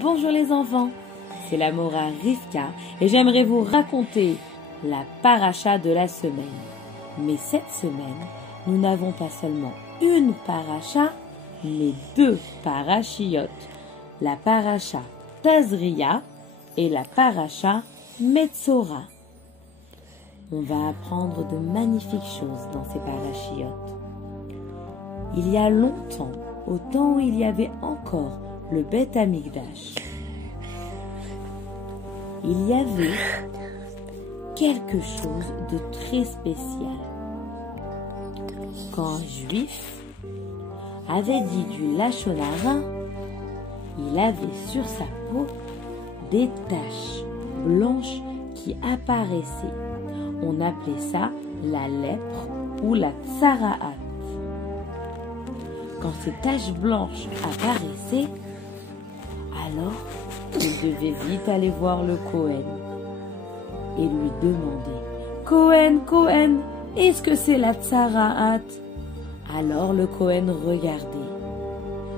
Bonjour les enfants, c'est la Mora Rivka et j'aimerais vous raconter la paracha de la semaine. Mais cette semaine, nous n'avons pas seulement une paracha, mais deux parachiotes. La paracha Tazria et la paracha Metzora. On va apprendre de magnifiques choses dans ces parachiotes. Il y a longtemps, au temps où il y avait encore le Beth Amikdash, il y avait quelque chose de très spécial. Quand un juif avait dit du Lachon Hara, il avait sur sa peau des taches blanches qui apparaissaient. On appelait ça la lèpre ou la tsaraat. Quand ces taches blanches apparaissaient, alors il devait vite aller voir le Kohen et lui demander « Kohen, est-ce que c'est la tsaraat ?» Alors le Kohen regardait.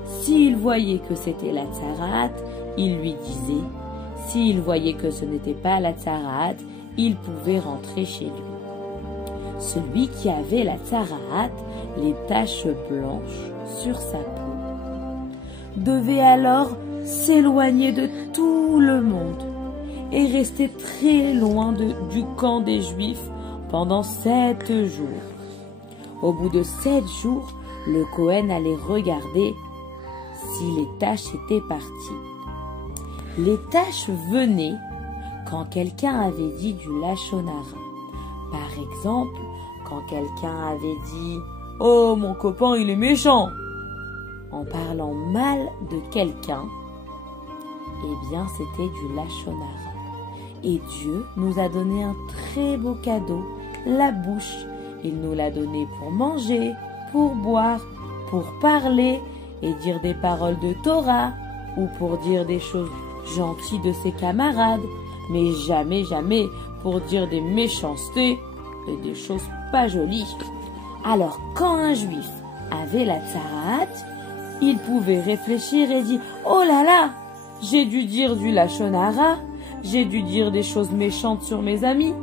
S'il voyait que c'était la tsaraat, il lui disait. S'il voyait que ce n'était pas la tsaraat, il pouvait rentrer chez lui. Celui qui avait la tsaraat, les taches blanches sur sa peau, devait alors s'éloigner de tout le monde et rester très loin du camp des Juifs pendant 7 jours. Au bout de 7 jours, le Kohen allait regarder si les taches étaient parties. Les taches venaient quand quelqu'un avait dit du Lachon Hara. Par exemple, quand quelqu'un avait dit « Oh, mon copain, il est méchant !» en parlant mal de quelqu'un, eh bien, c'était du Lachon Hara. Et Dieu nous a donné un très beau cadeau, la bouche. Il nous l'a donné pour manger, pour boire, pour parler et dire des paroles de Torah ou pour dire des choses gentilles de ses camarades, mais jamais pour dire des méchancetés et des choses pas jolies. Alors, quand un juif avait la tsaraat, il pouvait réfléchir et dire « Oh là là, j'ai dû dire du Lachon Hara, j'ai dû dire des choses méchantes sur mes amis.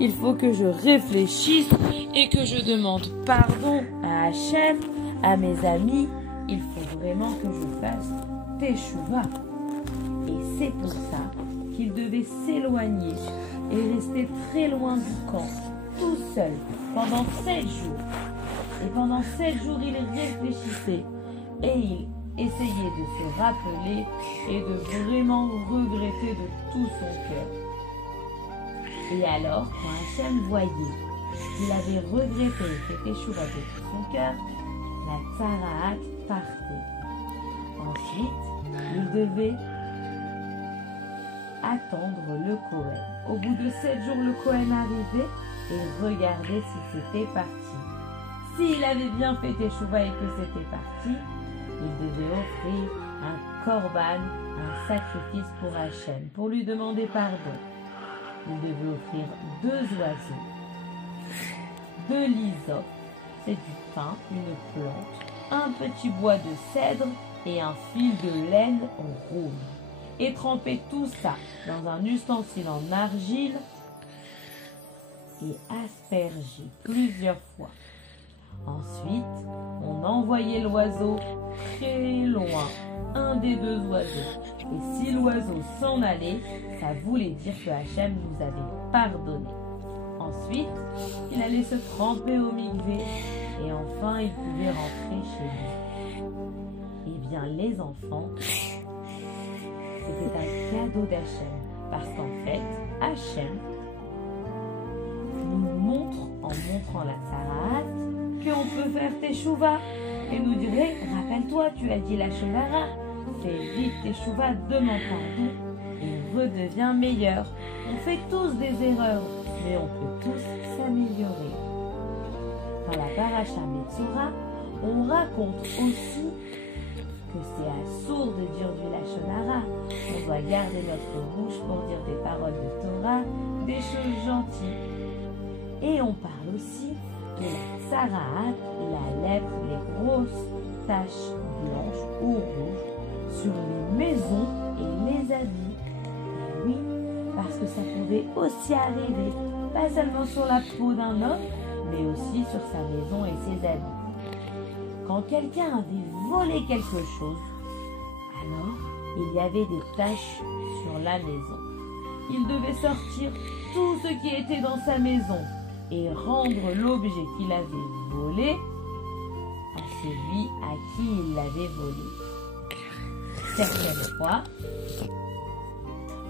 Il faut que je réfléchisse et que je demande pardon à Hachem, à mes amis. Il faut vraiment que je fasse teshuva. » Et c'est pour ça qu'il devait s'éloigner et rester très loin du camp, tout seul, pendant 7 jours. Et pendant 7 jours, il réfléchissait et il essayait de se rappeler et de vraiment regretter de tout son cœur. Et alors, quand Hachem voyait qu'il avait regretté et fait teshuva de tout son cœur, la tsaraat partait. Ensuite, il devait attendre le Kohen. Au bout de 7 jours, le Kohen arrivait et regardait si c'était parti. S'il avait bien fait teshuva et que c'était parti, il devait offrir un korban, un sacrifice pour Hachem, pour lui demander pardon. Il devait offrir 2 oiseaux, 2 lysopes, c'est du pain, une plante, un petit bois de cèdre et un fil de laine rouge. Et tremper tout ça dans un ustensile en argile et asperger plusieurs fois. Ensuite, on envoyait l'oiseau très loin, un des 2 oiseaux. Et si l'oiseau s'en allait, ça voulait dire que Hachem nous avait pardonné. Ensuite, il allait se tremper au mikvé et enfin il pouvait rentrer chez lui. Eh bien, les enfants, c'était un cadeau d'Hachem, parce qu'en fait, Hachem nous montre, en montrant la tsaraat, qu'on peut faire teshuva, et nous dirait, rappelle-toi, tu as dit Lachon Hara, fais vite teshuva, demande pardon, et redeviens meilleur. On fait tous des erreurs, mais on peut tous s'améliorer. Dans la paracha Metzora, on raconte aussi que c'est assourd de dire du Lachon Hara. On doit garder notre bouche pour dire des paroles de Torah, des choses gentilles. Et on parle aussi de la tsaraat, la lèpre, les grosses taches blanches ou rouges sur les maisons et que ça pouvait aussi arriver, pas seulement sur la peau d'un homme, mais aussi sur sa maison et ses habits. Quand quelqu'un avait volé quelque chose, alors il y avait des taches sur la maison. Il devait sortir tout ce qui était dans sa maison et rendre l'objet qu'il avait volé à celui à qui il l'avait volé. Certaines fois,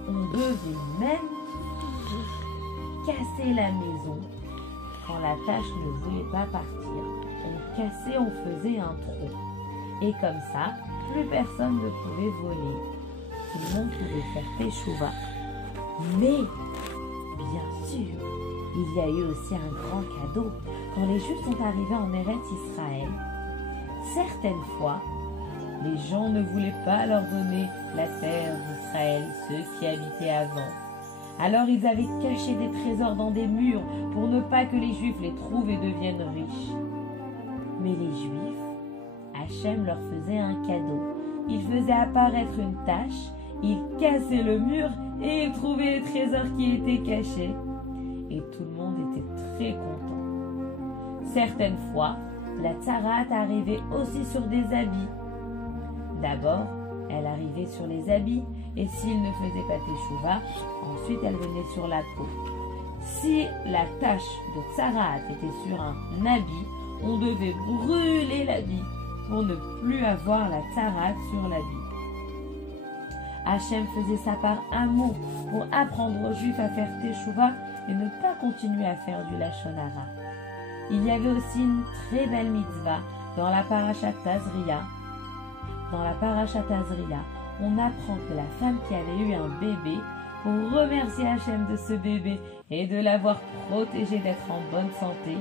on devait même casser la maison. Quand la tache ne voulait pas partir, on cassait, on faisait un trou. Et comme ça, plus personne ne pouvait voler. Tout le monde pouvait faire teshuva. Mais, bien sûr, il y a eu aussi un grand cadeau. Quand les Juifs sont arrivés en Eretz Israël, certaines fois, les gens ne voulaient pas leur donner la terre d'Israël, ceux qui habitaient avant. Alors ils avaient caché des trésors dans des murs pour ne pas que les Juifs les trouvent et deviennent riches. Mais les Juifs, Hachem leur faisait un cadeau. Il faisait apparaître une tache, il cassait le mur et il trouvait les trésors qui étaient cachés. Et tout le monde était très content. Certaines fois, la tsarat arrivait aussi sur des habits. D'abord, elle arrivait sur les habits et s'ils ne faisaient pas teshuva, ensuite elle venait sur la peau. Si la tache de tsarat était sur un habit, on devait brûler l'habit pour ne plus avoir la tsarat sur l'habit. Hachem faisait ça par amour pour apprendre aux Juifs à faire teshuva et ne pas continuer à faire du lachon hara. Il y avait aussi une très belle mitzvah dans la parashat Tazria. Dans la parashat Tazria, on apprend que la femme qui avait eu un bébé, pour remercier Hachem de ce bébé et de l'avoir protégé d'être en bonne santé,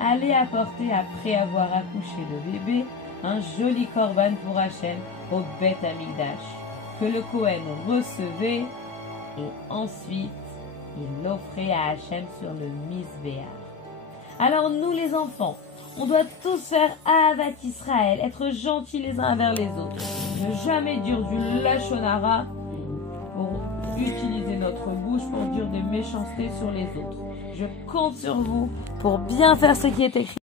allait apporter, après avoir accouché le bébé, un joli korban pour Hachem au Beth Amikdash, que le Kohen recevait et ensuite il l'offrait à Hachem sur le Mizbeach. Alors nous les enfants, on doit tous faire Ahavat Israël, être gentils les uns envers les autres, ne jamais dire du lachon hara pour utiliser notre bouche pour dire des méchancetés sur les autres. Je compte sur vous pour bien faire ce qui est écrit.